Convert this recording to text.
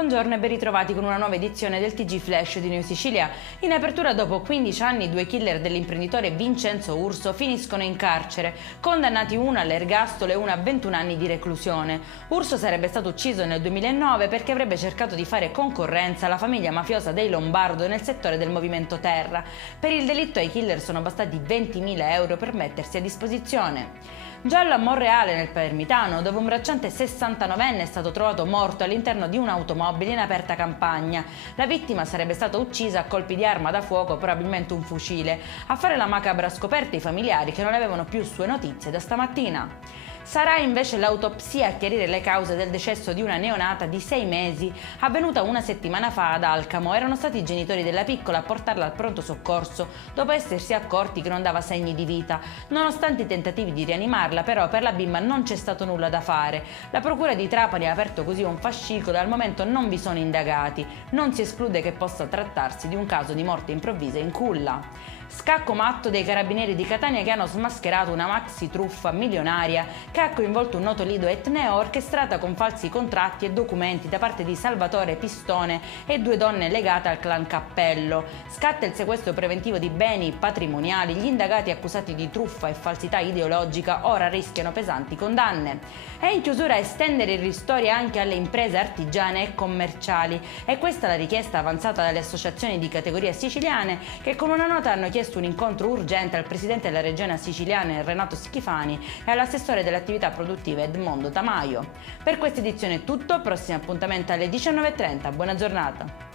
Buongiorno e ben ritrovati con una nuova edizione del TG Flash di New Sicilia. In apertura, dopo 15 anni, due killer dell'imprenditore Vincenzo Urso finiscono in carcere, condannati uno all'ergastolo e uno a 21 anni di reclusione. Urso sarebbe stato ucciso nel 2009 perché avrebbe cercato di fare concorrenza alla famiglia mafiosa dei Lombardo nel settore del movimento terra. Per il delitto ai killer sono bastati 20.000 euro per mettersi a disposizione. Giallo a Monreale, nel Palermitano, dove un bracciante 69enne è stato trovato morto all'interno di un'automobile in aperta campagna. La vittima sarebbe stata uccisa a colpi di arma da fuoco, probabilmente un fucile. A fare la macabra scoperta i familiari, che non avevano più sue notizie da stamattina. Sarà invece l'autopsia a chiarire le cause del decesso di una neonata di 6 mesi, avvenuta una settimana fa ad Alcamo. Erano stati i genitori della piccola a portarla al pronto soccorso dopo essersi accorti che non dava segni di vita. Nonostante i tentativi di rianimarla, però, per la bimba non c'è stato nulla da fare. La procura di Trapani ha aperto così un fascicolo e al momento non vi sono indagati. Non si esclude che possa trattarsi di un caso di morte improvvisa in culla. Scacco matto dei carabinieri di Catania, che hanno smascherato una maxi truffa milionaria che ha coinvolto un noto lido etneo orchestrata con falsi contratti e documenti da parte di Salvatore Pistone e due donne legate al clan Cappello. Scatta il sequestro preventivo di beni patrimoniali. Gli indagati accusati di truffa e falsità ideologica ora rischiano pesanti condanne. È in chiusura estendere i ristori anche alle imprese artigiane e commerciali. È questa la richiesta avanzata dalle associazioni di categoria siciliane, che con una nota hanno chiesto un incontro urgente al presidente della regione siciliana Renato Schifani e all'assessore delle attività produttive Edmondo Tamaio. Per questa edizione è tutto, prossimo appuntamento alle 19:30. Buona giornata.